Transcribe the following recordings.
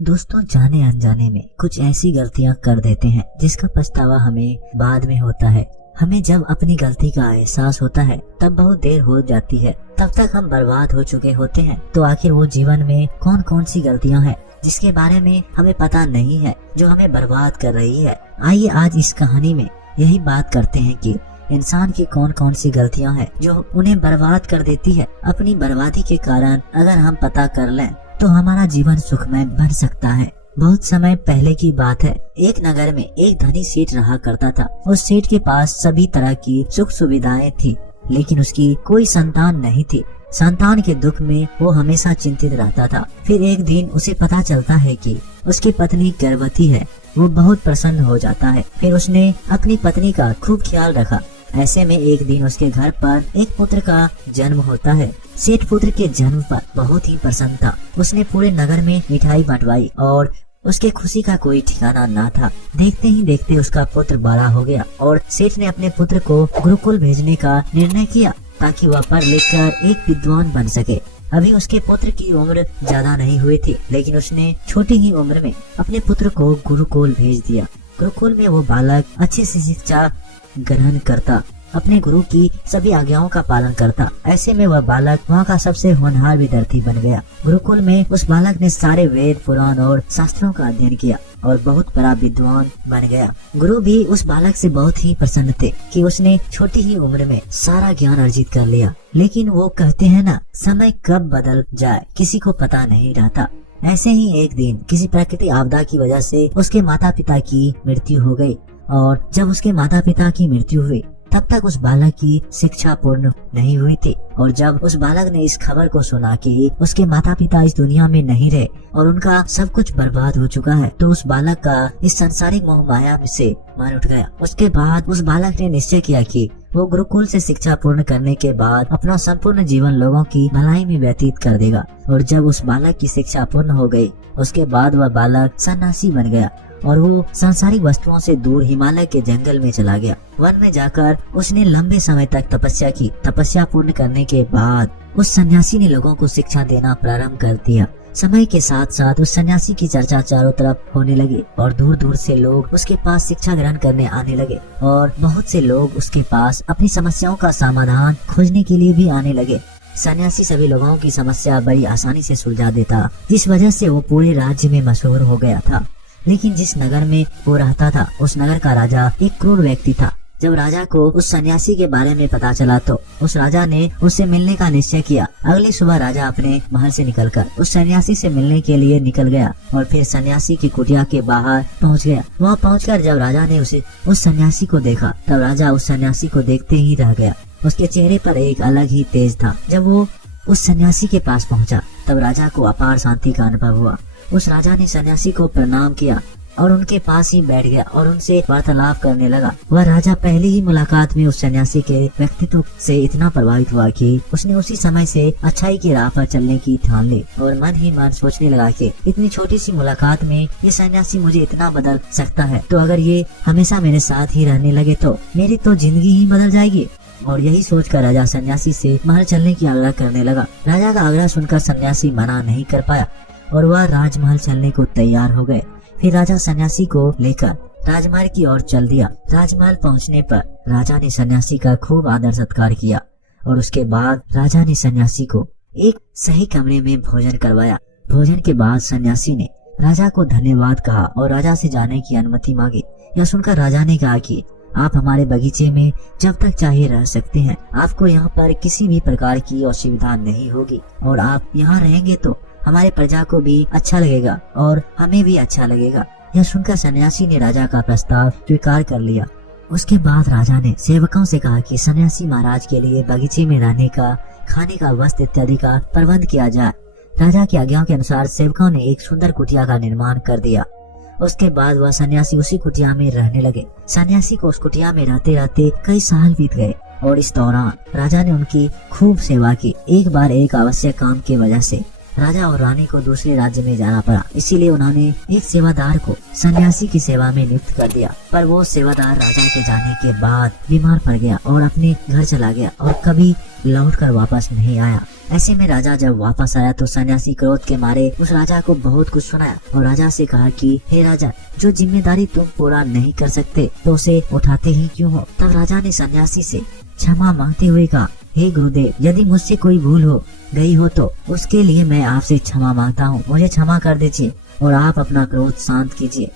दोस्तों, जाने अनजाने में कुछ ऐसी गलतियां कर देते हैं जिसका पछतावा हमें बाद में होता है। हमें जब अपनी गलती का एहसास होता है तब बहुत देर हो जाती है, तब तक हम बर्बाद हो चुके होते हैं। तो आखिर वो जीवन में कौन कौन सी गलतियां हैं जिसके बारे में हमें पता नहीं है, जो हमें बर्बाद कर रही है। आइए आज इस कहानी में यही बात करते हैं कि इंसान की कौन कौन सी गलतियां हैं जो उन्हें बर्बाद कर देती है। अपनी बर्बादी के कारण अगर हम पता कर लें तो हमारा जीवन सुखमय बन सकता है। बहुत समय पहले की बात है, एक नगर में एक धनी सेठ रहा करता था। उस सेठ के पास सभी तरह की सुख सुविधाएं थी, लेकिन उसकी कोई संतान नहीं थी। संतान के दुख में वो हमेशा चिंतित रहता था। फिर एक दिन उसे पता चलता है कि उसकी पत्नी गर्भवती है। वो बहुत प्रसन्न हो जाता है। फिर उसने अपनी पत्नी का खूब ख्याल रखा। ऐसे में एक दिन उसके घर पर एक पुत्र का जन्म होता है। सेठ पुत्र के जन्म पर बहुत ही प्रसन्न था। उसने पूरे नगर में मिठाई बंटवाई और उसके खुशी का कोई ठिकाना ना था। देखते ही देखते उसका पुत्र बड़ा हो गया और सेठ ने अपने पुत्र को गुरुकुल भेजने का निर्णय किया ताकि वह पढ़ लिख कर एक विद्वान बन सके। अभी उसके पुत्र की उम्र ज्यादा नहीं हुई थी, लेकिन उसने छोटी ही उम्र में अपने पुत्र को गुरुकुल भेज दिया। गुरुकुल में वो बालक अच्छी सी शिक्षा ग्रहण करता, अपने गुरु की सभी आज्ञाओं का पालन करता। ऐसे में वह बालक वहाँ का सबसे होनहार विद्यार्थी बन गया। गुरुकुल में उस बालक ने सारे वेद पुराण और शास्त्रों का अध्ययन किया और बहुत बड़ा विद्वान बन गया। गुरु भी उस बालक से बहुत ही प्रसन्न थे कि उसने छोटी ही उम्र में सारा ज्ञान अर्जित कर लिया। लेकिन वो कहते हैं ना, समय कब बदल जाए किसी को पता नहीं रहता। ऐसे ही एक दिन किसी प्राकृतिक आपदा की वजह से उसके माता पिता की मृत्यु हो गई और जब उसके माता पिता की मृत्यु हुई तब तक उस बालक की शिक्षा पूर्ण नहीं हुई थी। और जब उस बालक ने इस खबर को सुना कि उसके माता पिता इस दुनिया में नहीं रहे और उनका सब कुछ बर्बाद हो चुका है, तो उस बालक का इस संसारिक मोह माया से मन उठ गया। उसके बाद उस बालक ने निश्चय किया कि वो गुरुकुल से शिक्षा पूर्ण करने के बाद अपना संपूर्ण जीवन लोगों की भलाई में व्यतीत कर देगा। और जब उस बालक की शिक्षा पूर्ण हो गई, उसके बाद वह बालक सन्यासी बन गया और वो सांसारिक वस्तुओं से दूर हिमालय के जंगल में चला गया। वन में जाकर उसने लंबे समय तक तपस्या की। तपस्या पूर्ण करने के बाद उस सन्यासी ने लोगों को शिक्षा देना प्रारंभ कर दिया। समय के साथ साथ उस सन्यासी की चर्चा चारों तरफ होने लगी और दूर दूर से लोग उसके पास शिक्षा ग्रहण करने आने लगे और बहुत से लोग उसके पास अपनी समस्याओं का समाधान खोजने के लिए भी आने लगे। सन्यासी सभी लोगों की समस्या बड़ी आसानी से सुलझा देता, जिस वजह से वो पूरे राज्य में मशहूर हो गया था। लेकिन जिस नगर में वो रहता था, उस नगर का राजा एक क्रूर व्यक्ति था। जब राजा को उस सन्यासी के बारे में पता चला तो उस राजा ने उससे मिलने का निश्चय किया। अगली सुबह राजा अपने महल से निकलकर उस सन्यासी से मिलने के लिए निकल गया और फिर सन्यासी की कुटिया के बाहर पहुंच गया। वहां पहुंचकर जब राजा ने उस सन्यासी को देखा, तब राजा उस सन्यासी को देखते ही रह गया। उसके चेहरे पर एक अलग ही तेज था। जब वो उस सन्यासी के पास पहुंचा, तब राजा को अपार शांति का अनुभव हुआ। उस राजा ने सन्यासी को प्रणाम किया और उनके पास ही बैठ गया और उनसे वार्तालाप करने लगा। वह राजा पहली ही मुलाकात में उस सन्यासी के व्यक्तित्व से इतना प्रभावित हुआ कि उसने उसी समय से अच्छाई की राह पर चलने की ठान ली और मन ही मन सोचने लगा कि इतनी छोटी सी मुलाकात में ये सन्यासी मुझे इतना बदल सकता है, तो अगर ये हमेशा मेरे साथ ही रहने लगे तो मेरी तो जिंदगी ही बदल जाएगी। और यही सोचकर राजा सन्यासी से महल चलने की आग्रह करने लगा। राजा का आग्रह सुनकर सन्यासी मना नहीं कर पाया और वह राजमहल चलने को तैयार हो गए। फिर राजा सन्यासी को लेकर राजमार्ग की ओर चल दिया। राजमहल पहुंचने पर राजा ने सन्यासी का खूब आदर सत्कार किया और उसके बाद राजा ने सन्यासी को एक सही कमरे में भोजन करवाया। भोजन के बाद सन्यासी ने राजा को धन्यवाद कहा और राजा से जाने की अनुमति मांगी। यह सुनकर राजा ने कहा कि आप हमारे बगीचे में जब तक चाहिए रह सकते हैं। आपको यहाँ पर किसी भी प्रकार की असुविधा नहीं होगी और आप यहाँ रहेंगे तो हमारे प्रजा को भी अच्छा लगेगा और हमें भी अच्छा लगेगा। यह सुनकर सन्यासी ने राजा का प्रस्ताव स्वीकार कर लिया। उसके बाद राजा ने सेवकों से कहा कि सन्यासी महाराज के लिए बगीचे में रहने का, खाने का, वस्त्र इत्यादि का प्रबंध किया जाए। राजा की आज्ञा के अनुसार सेवकों ने एक सुंदर कुटिया का निर्माण कर दिया। उसके बाद वह सन्यासी उसी कुटिया में रहने लगे। सन्यासी को उस कुटिया में रहते रहते कई साल बीत गए और इस दौरान राजा ने उनकी खूब सेवा की। एक बार एक आवश्यक काम की वजह से राजा और रानी को दूसरे राज्य में जाना पड़ा, इसीलिए उन्होंने एक सेवादार को सन्यासी की सेवा में नियुक्त कर दिया। पर वो सेवादार राजा के जाने के बाद बीमार पड़ गया और अपने घर चला गया और कभी लौटकर वापस नहीं आया। ऐसे में राजा जब वापस आया तो सन्यासी क्रोध के मारे उस राजा को बहुत कुछ सुनाया और राजा से कहा कि हे राजा, जो जिम्मेदारी तुम पूरा नहीं कर सकते तो उसे उठाते ही क्यों हो। तब राजा ने सन्यासी से क्षमा मांगते हुए कहा, हे गुरुदेव, यदि मुझसे कोई भूल हो गई हो तो उसके लिए मैं आपसे क्षमा मांगता हूँ। मुझे क्षमा कर दीजिए और आप अपना क्रोध शांत कीजिए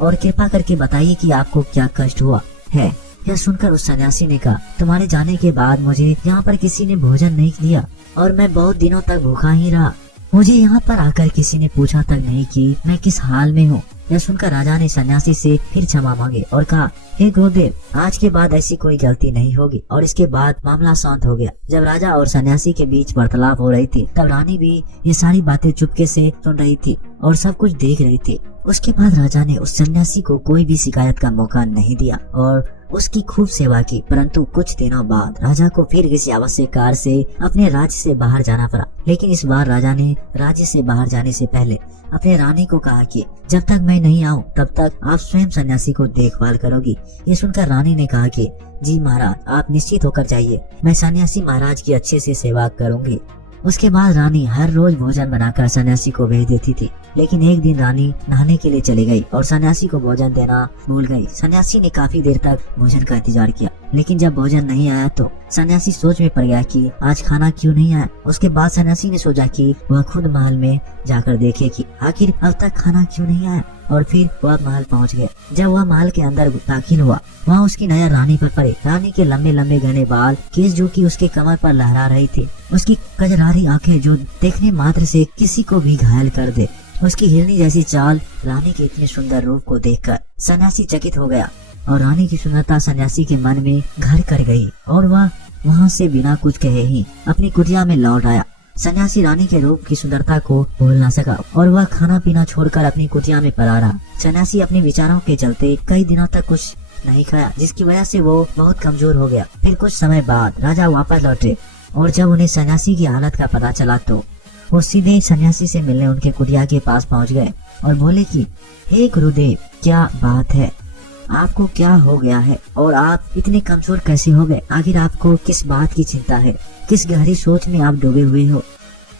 और कृपा करके बताइए कि आपको क्या कष्ट हुआ है। यह सुनकर उस सन्यासी ने कहा, तुम्हारे जाने के बाद मुझे यहाँ पर किसी ने भोजन नहीं दिया और मैं बहुत दिनों तक भूखा ही रहा। मुझे यहाँ पर आकर किसी ने पूछा तक नहीं कि मैं किस हाल में हूँ। यह सुनकर राजा ने सन्यासी से फिर क्षमा मांगे और कहा, हे गुरुदेव, आज के बाद ऐसी कोई गलती नहीं होगी। और इसके बाद मामला शांत हो गया। जब राजा और सन्यासी के बीच वार्तालाप हो रही थी तब रानी भी ये सारी बातें चुपके से सुन रही थी और सब कुछ देख रही थी। उसके बाद राजा ने उस सन्यासी को कोई भी शिकायत का मौका नहीं दिया और उसकी खूब सेवा की। परंतु कुछ दिनों बाद राजा को फिर किसी आवश्यक कार्य से अपने राज्य से बाहर जाना पड़ा। लेकिन इस बार राजा ने राज्य से बाहर जाने से पहले अपने रानी को कहा कि जब तक मैं नहीं आऊं तब तक आप स्वयं सन्यासी को देखभाल करोगी। ये सुनकर रानी ने कहा कि जी महाराज, आप निश्चित होकर जाइए, मैं सन्यासी महाराज की अच्छे से सेवा करूंगी। उसके बाद रानी हर रोज भोजन बनाकर सन्यासी को भेज देती थी। लेकिन एक दिन रानी नहाने के लिए चली गई और सन्यासी को भोजन देना भूल गई। सन्यासी ने काफी देर तक भोजन का इंतजार किया, लेकिन जब भोजन नहीं आया तो सन्यासी सोच में पड़ गया कि आज खाना क्यों नहीं आया। उसके बाद सन्यासी ने सोचा कि वह खुद महल में जाकर देखे कि आखिर अब तक खाना क्यों नहीं आया और फिर वह महल पहुंच गया। जब वह महल के अंदर दाखिल हुआ, वहाँ उसकी नजर रानी पर पड़ी। रानी के लंबे लंबे घने बाल, केस जो कि उसके कमर पर लहरा रही थी, उसकी कजरारी आंखें जो देखने मात्र से किसी को भी घायल कर दे, उसकी हिरनी जैसी चाल। रानी के इतने सुंदर रूप को देखकर सन्यासी चकित हो गया और रानी की सुंदरता सन्यासी के मन में घर कर गई और वह वहाँ से बिना कुछ कहे ही अपनी कुटिया में लौट आया। सन्यासी रानी के रूप की सुंदरता को भूल ना सका और वह खाना पीना छोड़कर अपनी कुटिया में पड़ा रहा। सन्यासी अपने विचारों के चलते कई दिनों तक कुछ नहीं खाया, जिसकी वजह से वो बहुत कमजोर हो गया। फिर कुछ समय बाद राजा वापस लौटे और जब उन्हें सन्यासी की हालत का पता चला तो वो सीधे सन्यासी से मिलने उनके कुटिया के पास पहुंच गए और बोले कि हे गुरुदेव, क्या बात है, आपको क्या हो गया है और आप इतने कमजोर कैसे हो गए? आखिर आपको किस बात की चिंता है? किस गहरी सोच में आप डूबे हुए हो?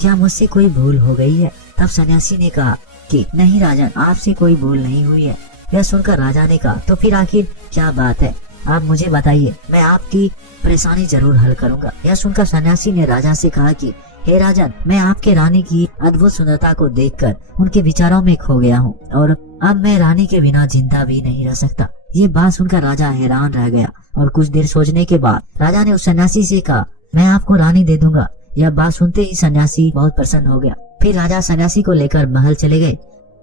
क्या मुझसे कोई भूल हो गई है? तब सन्यासी ने कहा कि नहीं राजन, आपसे कोई भूल नहीं हुई है। यह सुनकर राजा ने कहा, तो फिर आखिर क्या बात है, आप मुझे बताइए, मैं आपकी परेशानी जरूर हल करूंगा। यह सुनकर सन्यासी ने राजा से कहा कि हे राजन, मैं आपके रानी की अद्भुत सुंदरता को देखकर उनके विचारों में खो गया हूँ और अब मैं रानी के बिना जिंदा भी नहीं रह सकता। ये बात सुनकर राजा हैरान रह गया और कुछ देर सोचने के बाद राजा ने उस सन्यासी से कहा, मैं आपको रानी दे दूंगा। यह बात सुनते ही सन्यासी बहुत प्रसन्न हो गया। फिर राजा सन्यासी को लेकर महल चले गए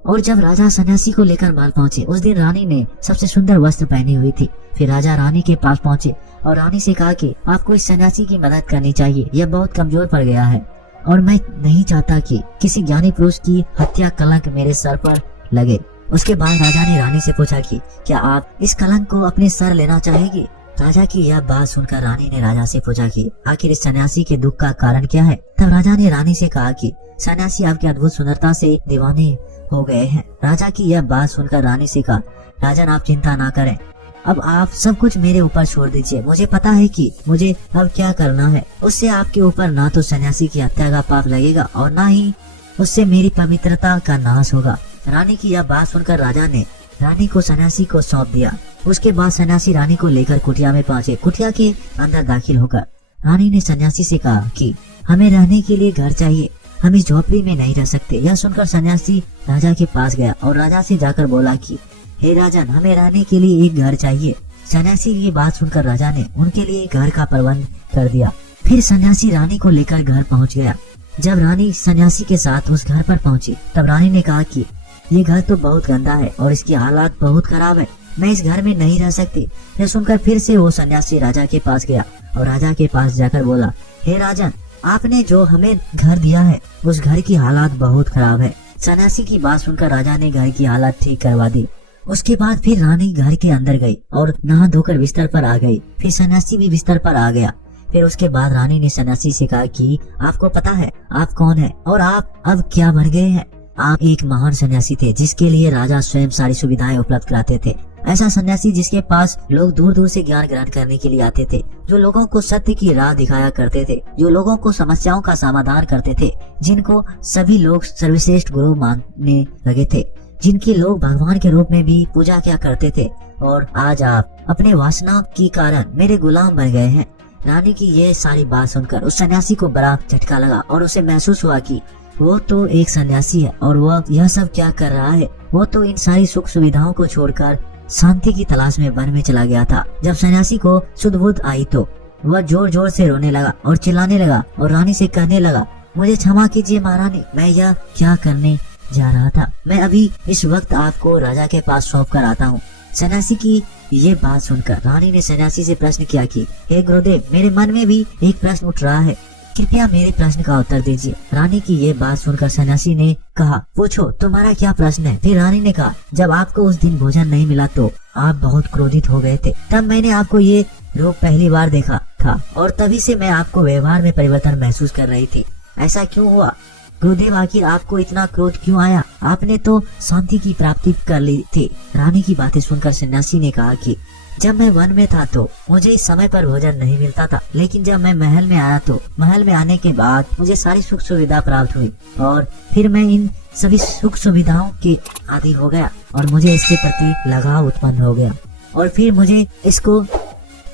और जब राजा सन्यासी को लेकर महल पहुंचे, उस दिन रानी ने सबसे सुंदर वस्त्र पहनी हुई थी। फिर राजा रानी के पास पहुंचे और रानी से कहा कि आपको इस सन्यासी की मदद करनी चाहिए, यह बहुत कमजोर पड़ गया है और मैं नहीं चाहता कि किसी ज्ञानी पुरुष की हत्या कलंक मेरे सर पर लगे। उसके बाद राजा ने रानी से पूछा कि क्या आप इस कलंक को अपने सर लेना चाहेगी? राजा की यह बात सुनकर रानी ने राजा से पूछा कि आखिर इस सन्यासी के दुख का कारण क्या है? तब राजा ने रानी से कहा कि सन्यासी आपकी अद्भुत सुंदरता से दीवाने हो गए हैं। राजा की यह बात सुनकर रानी से कहा, राजन आप चिंता ना करें, अब आप सब कुछ मेरे ऊपर छोड़ दीजिए। मुझे पता है कि मुझे अब क्या करना है। उससे आपके ऊपर ना तो सन्यासी की हत्या का पाप लगेगा और ना ही उससे मेरी पवित्रता का नाश होगा। रानी की यह बात सुनकर राजा ने रानी को सन्यासी को सौंप दिया। उसके बाद सन्यासी रानी को लेकर कुटिया में पहुंचे। कुटिया के अंदर दाखिल होकर रानी ने सन्यासी से कहा कि हमें रहने के लिए घर चाहिए, हम इस झोपड़ी में नहीं रह सकते। यह सुनकर सन्यासी राजा के पास गया और राजा से जाकर बोला कि हे राजन, हमें रहने के लिए एक घर चाहिए। सन्यासी की बात सुनकर राजा ने उनके लिए घर का प्रबंध कर दिया। फिर सन्यासी रानी को लेकर घर पहुंच गया। जब रानी सन्यासी के साथ उस घर पर पहुंची तब रानी ने कहा कि ये घर तो बहुत गंदा है और इसकी हालात बहुत खराब है, मैं इस घर में नहीं रह सकती। यह सुनकर फिर से वो सन्यासी राजा के पास गया और राजा के पास जाकर बोला, हे राजन, आपने जो हमें घर दिया है उस घर की हालात बहुत खराब है। सन्यासी की बात सुनकर राजा ने घर की हालत ठीक करवा दी। उसके बाद फिर रानी घर के अंदर गई और नहा धोकर बिस्तर पर आ गई। फिर सन्यासी भी बिस्तर पर आ गया। फिर उसके बाद रानी ने सन्यासी से कहा कि आपको पता है आप कौन है और आप अब क्या बन गए हैं? आप एक महान सन्यासी थे जिसके लिए राजा स्वयं सारी सुविधाएं उपलब्ध कराते थे। ऐसा सन्यासी जिसके पास लोग दूर दूर से ज्ञान ग्रहण करने के लिए आते थे, जो लोगों को सत्य की राह दिखाया करते थे, जो लोगों को समस्याओं का समाधान करते थे, जिनको सभी लोग सर्वश्रेष्ठ गुरु मानने लगे थे, जिनकी लोग भगवान के रूप में भी पूजा किया करते थे। और आज आप अपने वासना के कारण मेरे गुलाम बन गए हैं। रानी की ये सारी बात सुनकर उस सन्यासी को बड़ा झटका लगा और उसे महसूस हुआ कि वो तो एक सन्यासी है और वह यह सब क्या कर रहा है। वो तो इन सारी सुख सुविधाओं को छोड़कर शांति की तलाश में वन में चला गया था। जब सन्यासी को शुद्ध बुद्ध आई तो वह जोर जोर से रोने लगा और चिल्लाने लगा और रानी से कहने लगा, मुझे क्षमा कीजिए महारानी, मैं यह क्या करने जा रहा था। मैं अभी इस वक्त आपको राजा के पास सौंप कर आता हूँ। सन्यासी की ये बात सुनकर रानी ने सन्यासी से प्रश्न किया कि हे गुरुदेव, मेरे मन में भी एक प्रश्न उठ रहा है, कृपया मेरे प्रश्न का उत्तर दीजिए। रानी की ये बात सुनकर सन्यासी ने कहा, पूछो तुम्हारा क्या प्रश्न है। फिर रानी ने कहा, जब आपको उस दिन भोजन नहीं मिला तो आप बहुत क्रोधित हो गए थे। तब मैंने आपको ये रूप पहली बार देखा था और तभी से मैं आपको व्यवहार में परिवर्तन महसूस कर रही थी। ऐसा क्यों हुआ गुरुदेव? आखिर आपको इतना क्रोध क्यों आया? आपने तो शांति की प्राप्ति कर ली थी। रानी की बातें सुनकर सन्यासी ने कहा कि जब मैं वन में था तो मुझे इस समय पर भोजन नहीं मिलता था, लेकिन जब मैं महल में आया तो महल में आने के बाद मुझे सारी सुख सुविधा प्राप्त हुई और फिर मैं इन सभी सुख सुविधाओं के आदी हो गया और मुझे इसके प्रति लगाव उत्पन्न हो गया और फिर मुझे इसको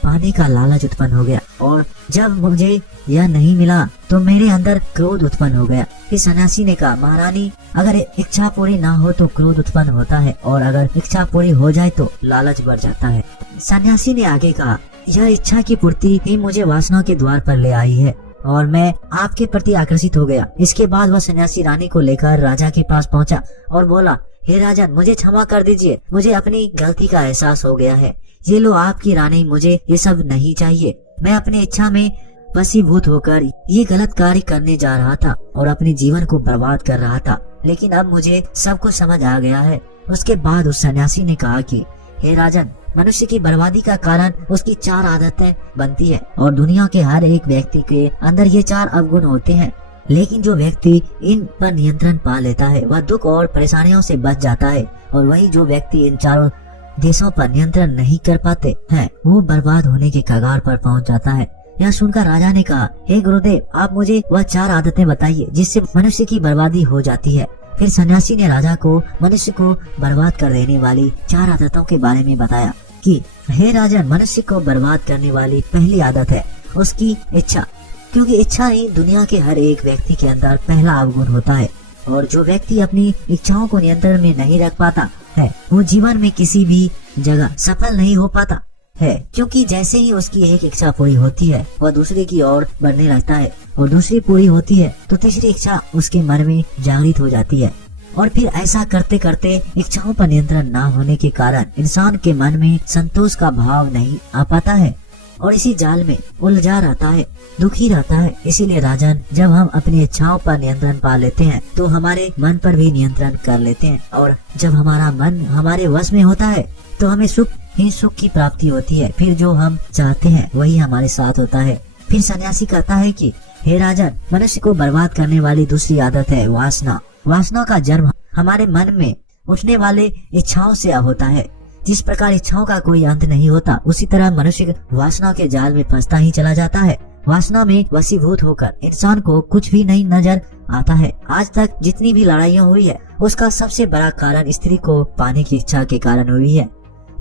पाने का लालच उत्पन्न हो गया और जब मुझे यह नहीं मिला तो मेरे अंदर क्रोध उत्पन्न हो गया। फिर सन्यासी ने कहा, महारानी, अगर इच्छा पूरी ना हो तो क्रोध उत्पन्न होता है और अगर इच्छा पूरी हो जाए तो लालच बढ़ जाता है। सन्यासी ने आगे कहा, यह इच्छा की पूर्ति ही मुझे वासना के द्वार पर ले आई है और मैं आपके प्रति आकर्षित हो गया। इसके बाद वह सन्यासी रानी को लेकर राजा के पास पहुंचा और बोला, हे राजन, मुझे क्षमा कर दीजिए, मुझे अपनी गलती का एहसास हो गया है। ये लो आपकी रानी, मुझे ये सब नहीं चाहिए। मैं अपनी इच्छा में वशीभूत होकर ये गलत कार्य करने जा रहा था और अपने जीवन को बर्बाद कर रहा था, लेकिन अब मुझे सब कुछ समझ आ गया है। उसके बाद उस सन्यासी ने कहा कि हे राजन, मनुष्य की बर्बादी का कारण उसकी 4 आदतें बनती है और दुनिया के हर एक व्यक्ति के अंदर ये 4 अवगुण होते हैं, लेकिन जो व्यक्ति इन पर नियंत्रण पा लेता है वह दुख और परेशानियों से बच जाता है और वही जो व्यक्ति इन चारों देशों पर नियंत्रण नहीं कर पाते हैं वो बर्बाद होने के कगार पर पहुंच जाता है। यह सुनकर राजा ने कहा, हे गुरुदेव, आप मुझे वह 4 आदतें बताइए जिससे मनुष्य की बर्बादी हो जाती है। फिर सन्यासी ने राजा को मनुष्य को बर्बाद कर देने वाली 4 आदतों के बारे में बताया कि हे राजन, मनुष्य को बर्बाद करने वाली पहली आदत है उसकी इच्छा, क्योंकि इच्छा ही दुनिया के हर एक व्यक्ति के अंदर पहला अवगुण होता है और जो व्यक्ति अपनी इच्छाओं को नियंत्रण में नहीं रख पाता है वो जीवन में किसी भी जगह सफल नहीं हो पाता है, क्योंकि जैसे ही उसकी एक इच्छा पूरी होती है वह दूसरे की ओर बढ़ने लगता है और दूसरी पूरी होती है तो तीसरी इच्छा उसके मन में जागृत हो जाती है और फिर ऐसा करते करते इच्छाओं पर नियंत्रण न होने के कारण इंसान के मन में संतोष का भाव नहीं आ पाता है और इसी जाल में उलझा रहता है, दुखी रहता है। इसीलिए राजन, जब हम अपनी इच्छाओं पर नियंत्रण पा लेते हैं तो हमारे मन पर भी नियंत्रण कर लेते हैं और जब हमारा मन हमारे वश में होता है तो हमें सुख ही सुख की प्राप्ति होती है। फिर जो हम चाहते हैं वही हमारे साथ होता है। फिर सन्यासी कहता है कि हे राजन, मनुष्य को बर्बाद करने वाली दूसरी आदत है वासना। वासना का जन्म हमारे मन में उठने वाले इच्छाओं से होता है। जिस प्रकार इच्छाओं का कोई अंत नहीं होता उसी तरह मनुष्य वासना के जाल में फंसता ही चला जाता है। वासना में वशीभूत होकर इंसान को कुछ भी नहीं नजर आता है। आज तक जितनी भी लड़ाइयाँ हुई है उसका सबसे बड़ा कारण स्त्री को पाने की इच्छा के कारण हुई है।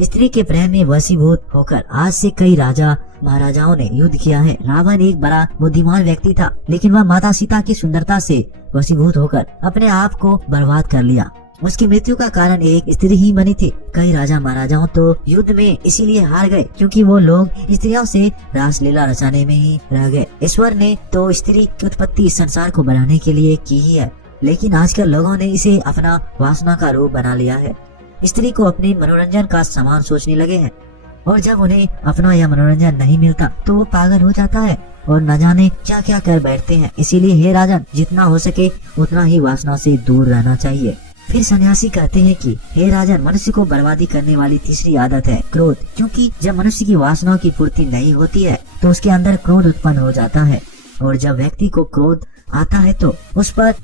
स्त्री के प्रेम में वशीभूत होकर आज से कई राजा महाराजाओं ने युद्ध किया है। रावण एक बड़ा बुद्धिमान व्यक्ति था, लेकिन वह माता सीता की सुंदरता से वशीभूत होकर अपने आप को बर्बाद कर लिया। उसकी मृत्यु का कारण एक स्त्री ही बनी थी। कई राजा महाराजाओं तो युद्ध में इसीलिए हार गए क्योंकि वो लोग स्त्रियों से रासलीला रचाने में ही रह गए। ईश्वर ने तो स्त्री की उत्पत्ति इस संसार को बढ़ाने के लिए की ही है, लेकिन आजकल लोगों ने इसे अपना वासना का रूप बना लिया है। स्त्री को अपने मनोरंजन का सामान सोचने लगे हैं और जब उन्हें अपना यह मनोरंजन नहीं मिलता तो वो पागल हो जाता है और न जाने क्या क्या कर बैठते हैं। इसीलिए हे राजन, जितना हो सके उतना ही वासना से दूर रहना चाहिए। फिर सन्यासी कहते हैं कि हे राजन, मनुष्य को बर्बादी करने वाली तीसरी आदत है क्रोध, क्योंकि जब मनुष्य की वासनाओं की पूर्ति नहीं होती है तो उसके अंदर क्रोध उत्पन्न हो जाता है और जब व्यक्ति को क्रोध आता है तो उस पर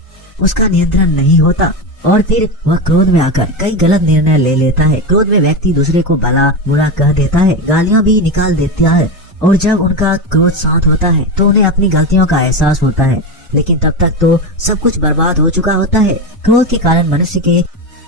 उसका नियंत्रण नहीं होता और फिर वह क्रोध में आकर कई गलत निर्णय ले लेता है। क्रोध में व्यक्ति दूसरे को भला बुरा कह देता है, गालियाँ भी निकाल देता है, और जब उनका क्रोध शांत होता है तो उन्हें अपनी गलतियों का एहसास होता है, लेकिन तब तक तो सब कुछ बर्बाद हो चुका होता है। क्रोध के कारण मनुष्य के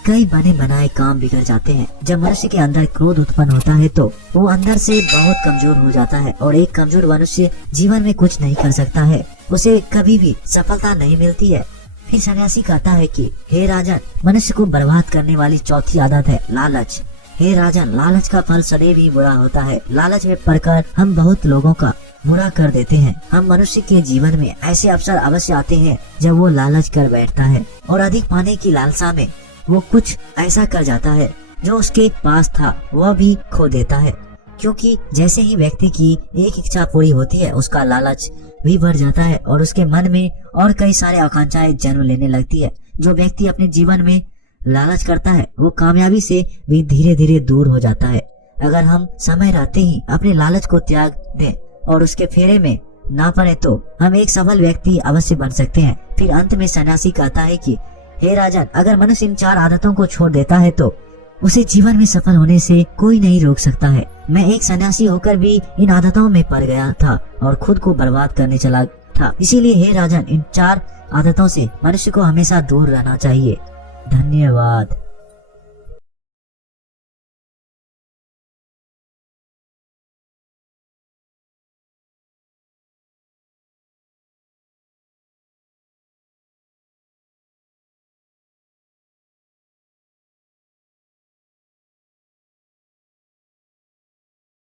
कई बने बनाए काम बिगड़ जाते हैं। जब मनुष्य के अंदर क्रोध उत्पन्न होता है तो वो अंदर से बहुत कमजोर हो जाता है, और एक कमजोर मनुष्य जीवन में कुछ नहीं कर सकता है, उसे कभी भी सफलता नहीं मिलती है। फिर सन्यासी कहता है कि हे राजन, मनुष्य को बर्बाद करने वाली चौथी आदत है लालच। हे राजन, लालच का फल सदैव ही बुरा होता है। लालच में पड़कर हम बहुत लोगों का बुरा कर देते हैं। हम मनुष्य के जीवन में ऐसे अवसर अवश्य आते हैं जब वो लालच कर बैठता है और अधिक पाने की लालसा में वो कुछ ऐसा कर जाता है जो उसके पास था वह भी खो देता है, क्योंकि जैसे ही व्यक्ति की एक इच्छा पूरी होती है उसका लालच भी बढ़ जाता है और उसके मन में और कई सारे आकांक्षाएं जन्म लेने लगती है। जो व्यक्ति अपने जीवन में लालच करता है वो कामयाबी से भी धीरे धीरे दूर हो जाता है। अगर हम समय रहते ही अपने लालच को त्याग दें और उसके फेरे में ना पड़े तो हम एक सफल व्यक्ति अवश्य बन सकते हैं। फिर अंत में सन्यासी कहता है कि हे राजन, अगर मनुष्य इन 4 आदतों को छोड़ देता है तो उसे जीवन में सफल होने से कोई नहीं रोक सकता है। मैं एक सन्यासी होकर भी इन आदतों में पड़ गया था और खुद को बर्बाद करने चला था। इसीलिए हे राजन, इन 4 आदतों से मनुष्य को हमेशा दूर रहना चाहिए। धन्यवाद।